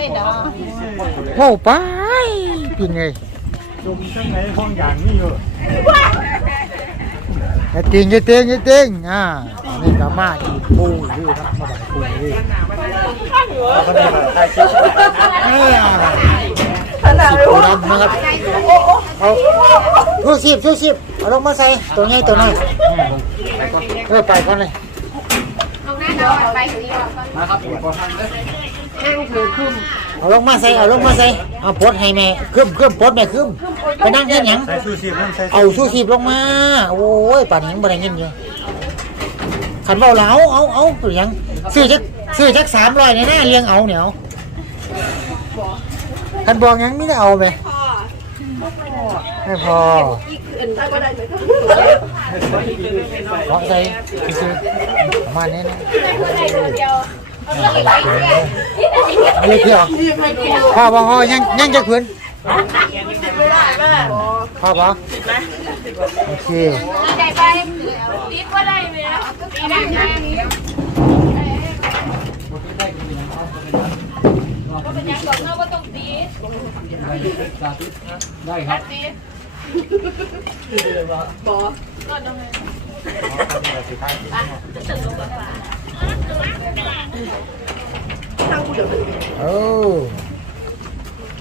ฮ้ดอกว้าไปกินเลยจมข้างในห้องอย่างนี้อยู่อย่าติงไอย่าติงไอย่าติงอ่านี่ก็มาอีกปูดื้อครับมาบ่ายปูดื้อเขาดรคิดเอ้ยนะครับเอาสู้สิบสู้สิบเอาลงมาใส่ตัวใหญ่ตัวน้อยเออไปก่อนเลยเอาหน้า ดอกไปสิว่าเอาลงมาใส่เอาลงมาใส่เอาปลดให้แม่ขึ้นขึ้นปลดแม่ขึ้นไปนั่งเฮ็ดหยัง ใส่ซูชินั่นใส่เอาสู้สิบลงมา โอ้ยป่านนี้บ่ได้เงินอยู่ขันเบาเหลาเอาเอาเป็นหยังซื้อจักซื้อจักสามร้อยในหน้าเลี้ยงเอาเนี่ยเอาขันบอกหยังไม่ได้เอาไหมไม่พอเพราะใจซื้อประมาณนี้นะไม่เที่ยว พ่อพ่อพ่อยังยังจะขืนพ่อพ่อโอเคใจไปติดว่าได้ไหมตีได้ไหมก็เป็นยังบอกเนาะว่าต้องตีได้ครับตีบอกก็ต้อง โอ้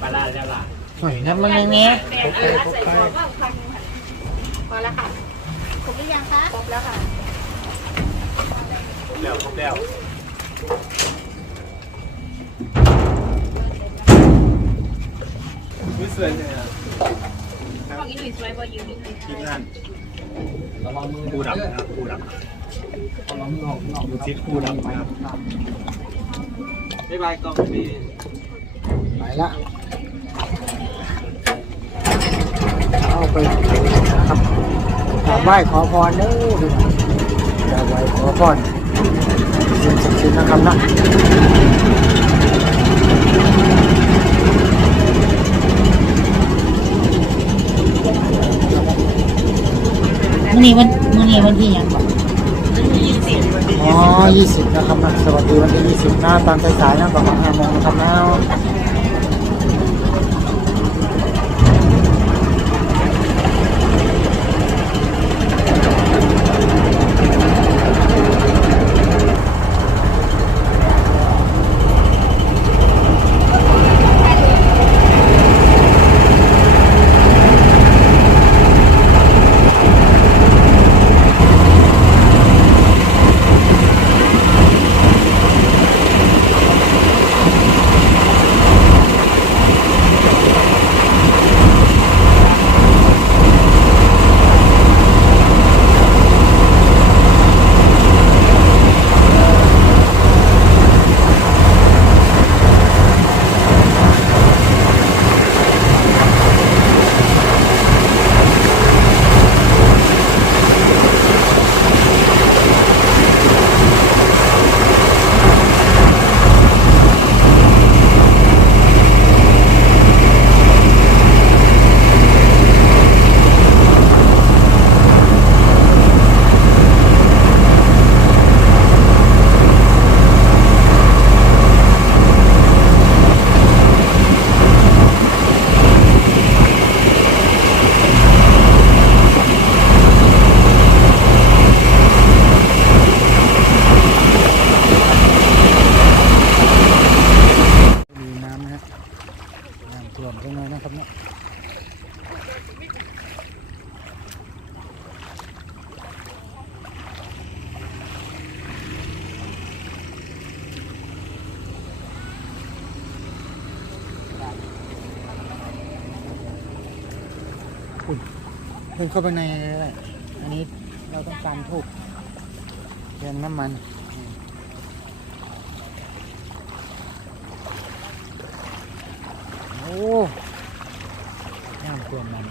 ปลาแล้วล่ะหอยน้ำมันยังไงพอแล้วค่ะครบหรือยังคะครบแล้วค่ะแล้วครบแล้วไม่สวยเลยอะของอีหนุ่ยสวยบ่ยืนนิดนึงทีมงานระวังมือปูดำนะครับปูดำ ดูซิปูดำนะครับบ๊ายบายกองดีไปละเอาไปครับกราบไหว้ขอพรเด้อกราบไหว้ขอพรสิ่งศักดิ์สิทธิ์นะครับนะมื่อนี้วันมื่อนี้วันที่ยังบอ๋ อยี่สิบนะครับสวัสดีวันที่ยี่สิบนะตอนสายๆนะประมาณห้าโมงนะครับแล้ว เข้าไปในเลยอันนี้เราต้องการทูกเรื่องน้ำมันโอ้น้ำตัวมัน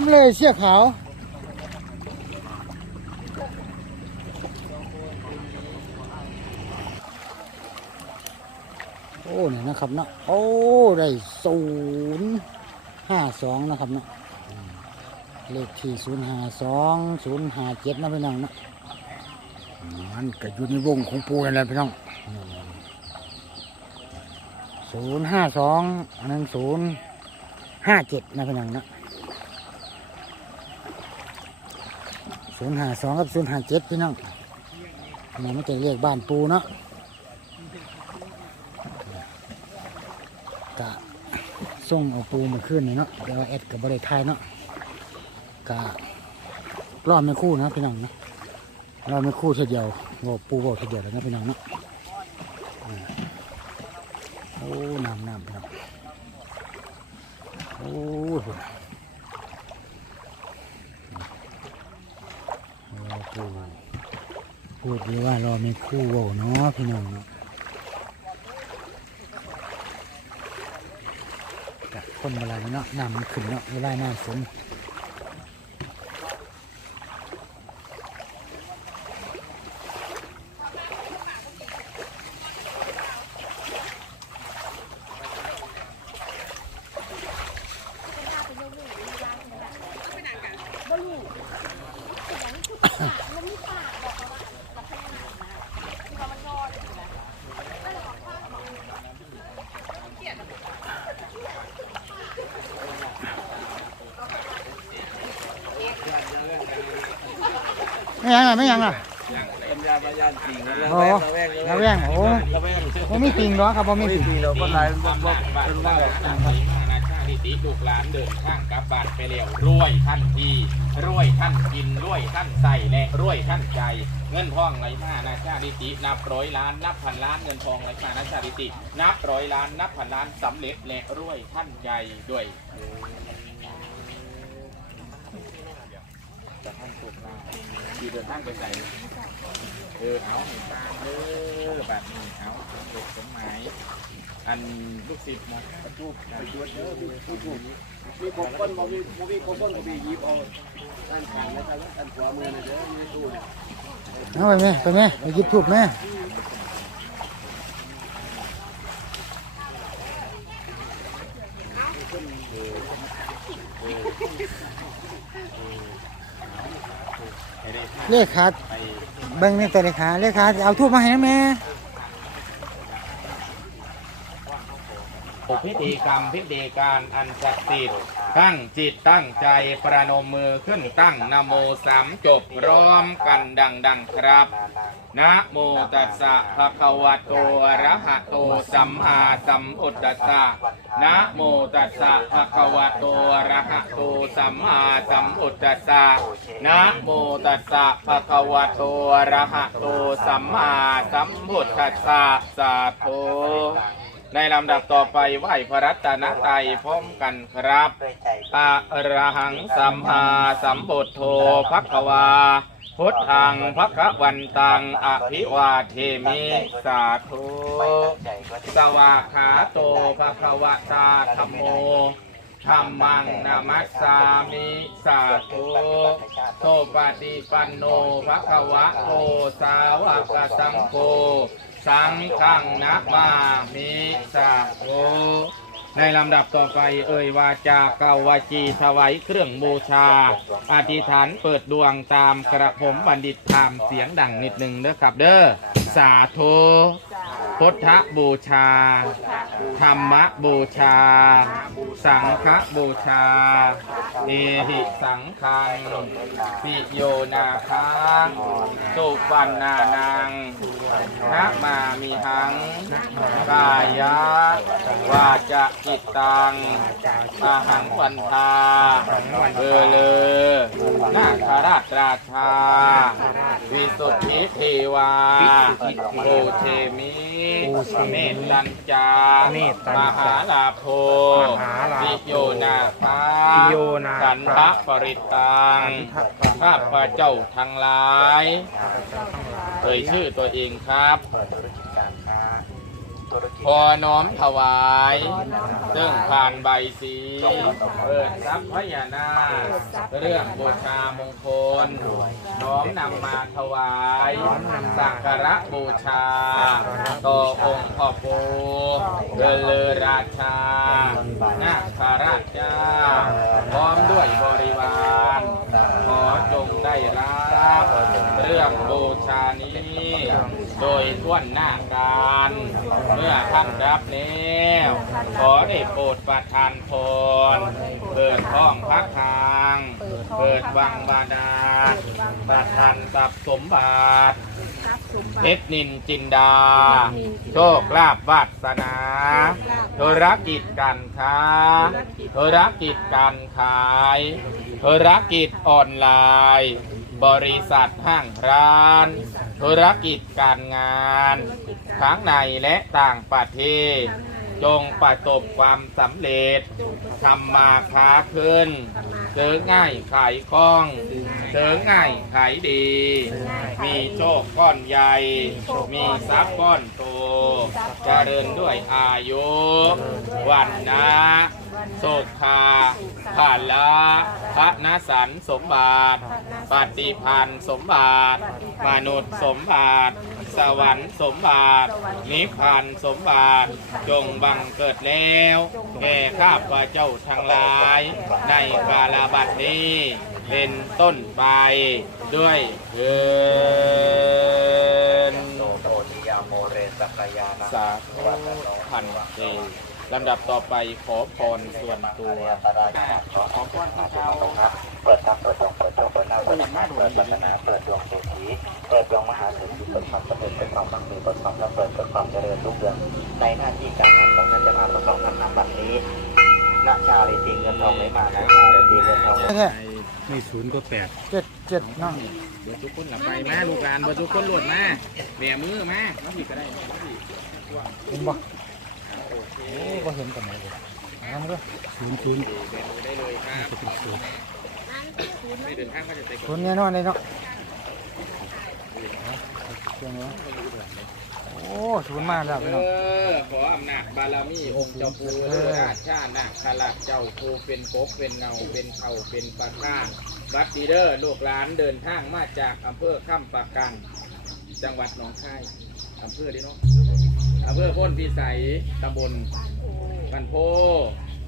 ำเลยเสี้ยขาว โอ้เนี่ยนะครับเนาะโอ้ ได้ศูนย์ห้าสองนะครับเนาะเลขที่ศูนย์ห้าสองศูนย์ห้าเจ็ดนะพี่น้องเนาะมันก็อยู่ในวงของปูนั่นแหละพี่น้องศูนย์ห้าสองอันนั้นศูนย์ห้าเจ็ดนะพี่น้องเนาะ ศูนย์ห้าสองกับศูนย์ห้าเจ็ดพี่น้องมันไม่จะเรียกบ้านปูเนาะกะส่งเอาปูมาขึ้นเนาะเดี๋ยวแอดกับบริทยเนาะกะรอบไม่คู่นะพี่น้องนะรอบไม่คู่ทีเดียวบอกปูบอกทีเดียวแล้วนะพี่น้องเนาะโอ้น้ำน้ำพี่น้องโอ้ปู พูดดีว่ารอไม่คู่เว้เนาะพี่น้องเนาะกับคนเวลาเนาะน้ำมันขึ้นเนาะเวลาหน้าฝน ไม่ยังอะไม่ยังอะเป็นยาพยานจริงนะโอ้ระแวงโอ้ระแวงบ่มีปิงหรอกครับบ่มีไม่ปิงดีเราก็ไล่บ่บ่เป็นว่านาชาติติลูกหลานเดินข้างกลับบ้านไปเร็วรวยท่านทีรวยท่านกินรวยท่านใส่และรวยท่านใจ เงินทองไหลมานาชาติติ นับร้อยล้านนับพันล้านเงินทองไหลมานาชาติติ นับร้อยล้านนับพันล้านสำเร็จและรวยท่านใจด้วย จะท่านสุขนาขี่เดินทางไปใส่เออเอาห้ตามเออแบบนี้เอาเด็กสมหมายอันลูกศิษย์นะประตูไปชวนเด้อผู้ถูกมีคนก้นบ่มีบ่มีคนก้นบ่มียิบเอาด้านข้างนะครับด้านขวามือนะเด้อมีตู้เอาไปแม่ไปแม่ไปหยิบทูบแม่ ให้ได้ท่าน เลขาเบิ้งนี่แต่เลขาเลขขาเอาทูบมาให้นะแม่พิธีกรรมพิธีการอันศักดิ์สิทธิ์ ตั้งจิตตั้งใจประนมมือขึ้นตั้งนโมสามจบร้อมกันดังดังๆครับ นะโมตัสสะภะคะวะโตอะระหะโตสัมมาสัมพุทธัสสะนะโมตัสสะภะคะวะโตอะระหะโตสัมมาสัมพุทธัสสะนะโมตัสสะภะคะวะโตอะระหะโตสัมมาสัมพุทธัสสะสาธุ ในลำดับต่อไปไหวพระรัตนตรัยพร้อมกันครับอะระหังสัมมาสัมพุทโธภะคะวา พุทธังพระคะวันตังอภิวาเทมิสาธุสวากขาโตภะคะวะตาธัมโมธรรมังนามัสสามิสาธุโตปฏิปันโนภะคะวะโตสาวกสังโฆ สังฆังนะมามิสาธุในลำดับต่อไปเอ่ยวาจากล่าววาจีถวายเครื่องบูชา อธิษฐานเปิดดวงตามกระผมบัณฑิตตามเสียงดังนิดหนึ่งเด้อครับเด้อสาธุ พุทธบูชา ธรรมบูชา สังฆบูชา เอหิสังฆังปิโยนาคาสุวรรณานังนะมามิหัง กายะวาจะจิตตังอาหังวันทาเออเลอนาคาราชราชา วิสุทธิเทวาโอเทมิเมตตัญจามหาลาโภวิโยนาคาสันทะปริตัง ข้าพระเจ้าทั้งหลาย เอ่ยชื่อตัวเองครับ ขพอน้อมถวายซึ่งผ่านใบสีเปิดทรัพย์พญานาคเรื่องบูชามงคล น้อมนำมาถวายสักการะบูชา ต่อองค์พ่อปู่เดลราชา นาคาราชเจ้าพร้อมด้วยบริวารขอจงได้รับเรื่องบูชานี้ โดยท่วนหน้าการ เมื่อท่านรับแล้วขอได้โปรดประทานพร เปิดห้องพักทาง เปิดวังบาดาลประทานทรัพย์สมบัติเพชรนินจินดา โชคลาภวาสนาธุรกิจการค้าธุรกิจการขายธุรกิจออนไลน์ บริษัทห้างร้าน ธุรกิจการงาน ทั้งในและต่างประเทศ จงประสบความสำเร็จทำมาค้าขึ้นเจอง่ายขายคล่องเจอง่ายขายดี มีโชคก้อนใหญ่ มีทรัพย์ก้อนโตเจริญด้วยอายุ วันนะ โศกคาภานละพระนสันสมบัติปฏิพันธ์สมบัติมนุษย์สมบัติสวรรค์สมบัตินิพพานสมบัติจงบังเกิดแล้วแก่ข้าพระเจ้าทั้งหลาย ในกาลบัดนี้ เป็นต้นไปด้วยเถินโตติยาโมเรสกยานะสาธุพันเต ลำดับต่อไปขอพรส่วนตัวขอพรที่เจ้าเปิดทางเปิดดวงเปิดโชคเปิดหน้าเปิดหน้าเปิดปัญหาเปิดดวงเศรษฐีเปิดดวงมหาเศรษฐีเปิดความสำเร็จเปิดความมั่งมีเปิดความร่ำรวยเปิดความเจริญรุ่งเรืองในหน้าที่การงานของท่านจ้าภาพทั้งสองท่านนำบัตรนี้นาชาเลยตีเงินทองไหลมานาชาเลยตีเงินทองแค่ไม่ศูนย์ก็แปดเจ็ดเจ็ดเนาะเดี๋ยวทุกคนหลับไปมาลูกหลานบ่ทุกคนหลุดมาแหม่มือมาน้องผิดก็ได้เห็นบ่ โอ้ก็เห็นกันไหนเลยเอามาด้วยศูนย์ศูนย์เมนูได้เลยครับจะเป็นศูนย์ไม่เดินทางก็จะใส่กศูนย์แน่นอนเลยเนาะเครื่องเนาะโอ้ศูนย์มาแล้วพี่เอน้อง อขออำนาจบารมีองค์เจ้าปู่เลือราชานาคราชเจ้าครูเป็นกบเป็นเงาเป็นเข่าเป็นปากข้างบัดดีเดอร์ลูกหลานเดินทางมาจากอำเภอข้ามปากกัง จังหวัดหนองคายอำเภอดิเนาะ อำเภอพ้นพิสัยตำบลบันโพ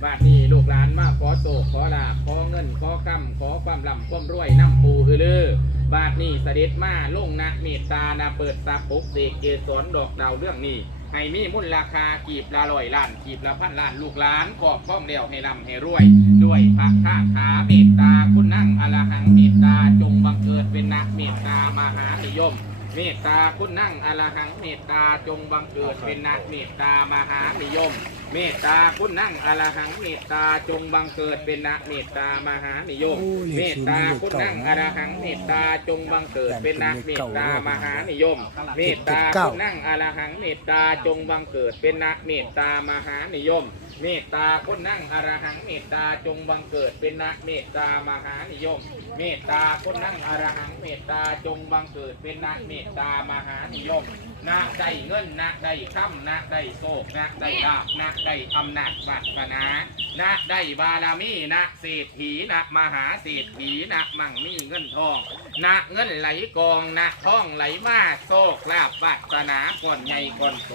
บ้านนี้ลูกหลานมาขอโศกขอลาขอเงินขอคำขอความร่ำความรวยน้ำปูอือลือบาทนี้เสด็จมาลงนะเมตตานาเปิดตาปุกเสกเกสรดอกดาวเรื่องนี้ให้มีมูลราคากีบละร้อยล้านกีบละพันล้านลูกหลานขอบข้องเดียวให้ร่ำให้รวย ด้วยพระคาถาเมตตาคุณนั่งอรหังเมตตาจงบังเกิดเป็นนักเมตตามหานิยม เมตตาคุณนั่งอรหังเมตตาจงบังเกิดเป็นนักเมตตามหานิยม เมตตาคุณนั่งอรหังเมตตาจงบังเกิดเป็นนักเมตตามหานิยม เมตตาคุณนั่งอรหังเมตตาจงบังเกิดเป็นนักเมตตามหานิยม เมตตาคุณนั่งอรหังเมตตาจงบังเกิดเป็นนักเมตตามหานิยม เมตตาคุณนั่งอรหังเมตตาจงบังเกิดเป็นนักเมตตามหานิยม เมตตาคุณนั่งอรหังเมตตาจงบังเกิดเป็นนักเมตตามหานิยม นาได้เงินนาได้ค่ำนาได้โศกนาได้ลาบนาได้อำนาจบัตรนานาได้บารมีนาเศรษฐีนามหาเศรษฐีนามั่งมีเงินทองนาเงินไหลกองนาท่องไหลมาโชคลาภบัตรนาก่อนใหญ่ก่อนโต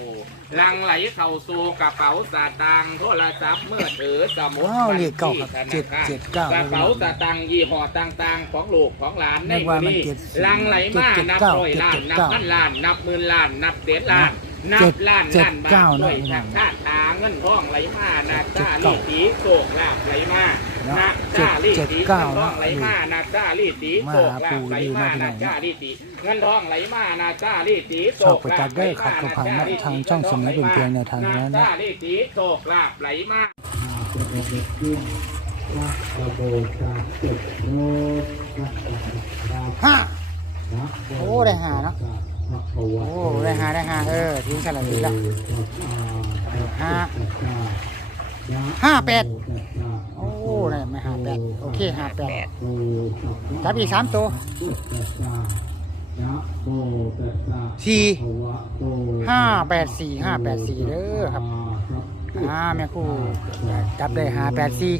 หลังไหลเข้าสู่กระเป๋าสตางค์โทรศัพท์เมื่อถือสมุดว้าวบัญเรียกเก้าชีครับธเจ็ดนาคารเจ็ดเก้ากระเป๋าสตางค์ยี่ห้อต่างๆ ของลูกของหลานในนึกว่ามือมันนี้เจ็ดหลังไหลมาเจ็ดนับเก้าร้อยล้านเจ็ดนับเก้าพันล้านนับหมื่นล้านนับแสนล้านนับล้านเจ็ดล้านบาทเก้าด้วยเนอะทางชาติหาเงินทองไหลมานาซาเจ็ลีดเก้าตีโศกลาบไหลมา เนอะนาซาลีเจ็ดตีเก้าเงินทองไหลมานาซาลีตีโศกลาบไหลมามาหาปู่ดีนามาพี่น้องซาลีตีเงินทองไหลมานาซาลีตีโศชอบกประลาจับกษ์ไหลได้ครับมาก็ผ่านนามาซาลีทางช่องเสนอเป็นเพียงแนวทางเท่านั้นนานะซาลีตีโศกลาบไหลมาห้าโอ้ได้หาเนาะโอ้ได้หาได้หาเออทิ้งสลับดีละห้าห้าแปด โอ้ได้ไม่ห้าแปดโอเคห้าแปดจับอีกสามตัวสี่ห้าแปดสี่ห้าแปดสี่เด้อครับอ่าแม่ครู่จับได้ห้าแปดสี่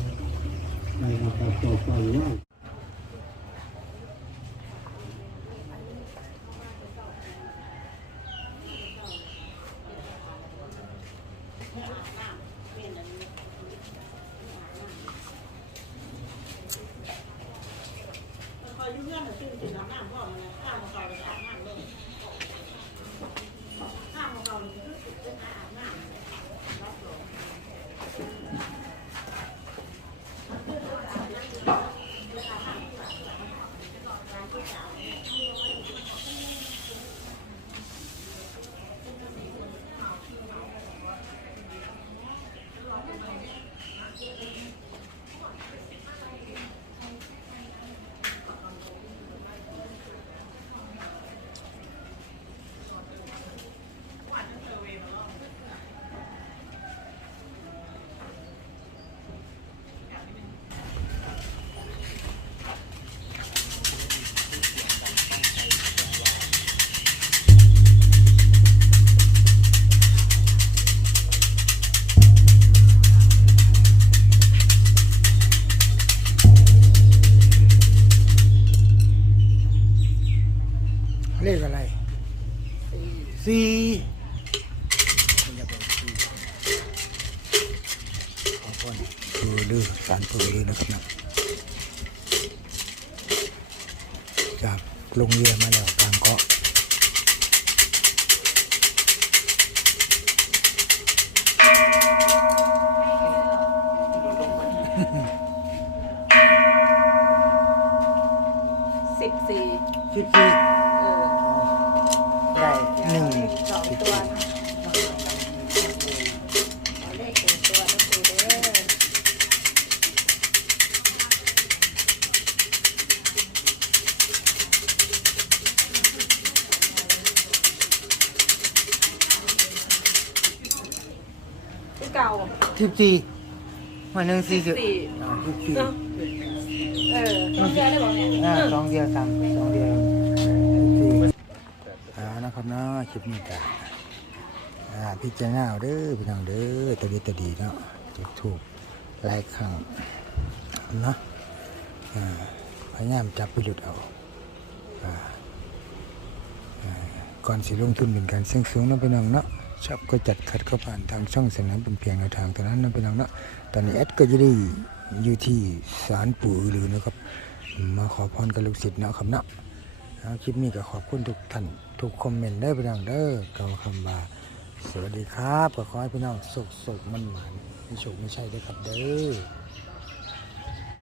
เลขอะไรสี่ขอพ่อนดูดื้อสารปูดื้อนะครับนะจากลงเรือมาแล้ว สิบสี่มาหนึ่งสี่สิบสี่อ่าสิบสี่เนาะเออต้องเจอได้บอกเนี่ยอ่าสองเดียวสามสองเดียวสิบสี่อ่านะครับเนาะคลิปนี้กันอ่าพี่เจ้าหน้าเอาเด้อพี่น้องเด้อตัวดีตัวดีเนาะถูกถูกหลายครั้งเนาะอ่าพยายามจับไปหลุดเอาอ่าอ่าก่อนสิลงทุนเป็นการเสี่ยงสูงเนาะพี่น้องเนาะ ชอบก็จัดคัดเข้าผ่านทางช่องเสนอเป็นเพียงแนวทางตอนนั้นเนาะเป็นทางเนาะตอนนี้แอดก็จะได้อยู่ที่ศาลปู่หรือนะครับ มาขอพรกับลูกศิษย์เนาะครับเนาะคลิปนี้ก็ขอบคุณทุกท่านทุกคอมเมนต์ได้อพี่น้องเด้อกล่าวคำบาสวัสดีครับก็ขอให้พี่น้องสุขสุขมันหวานไม่โชคมีชัยด้วยครับเด้อ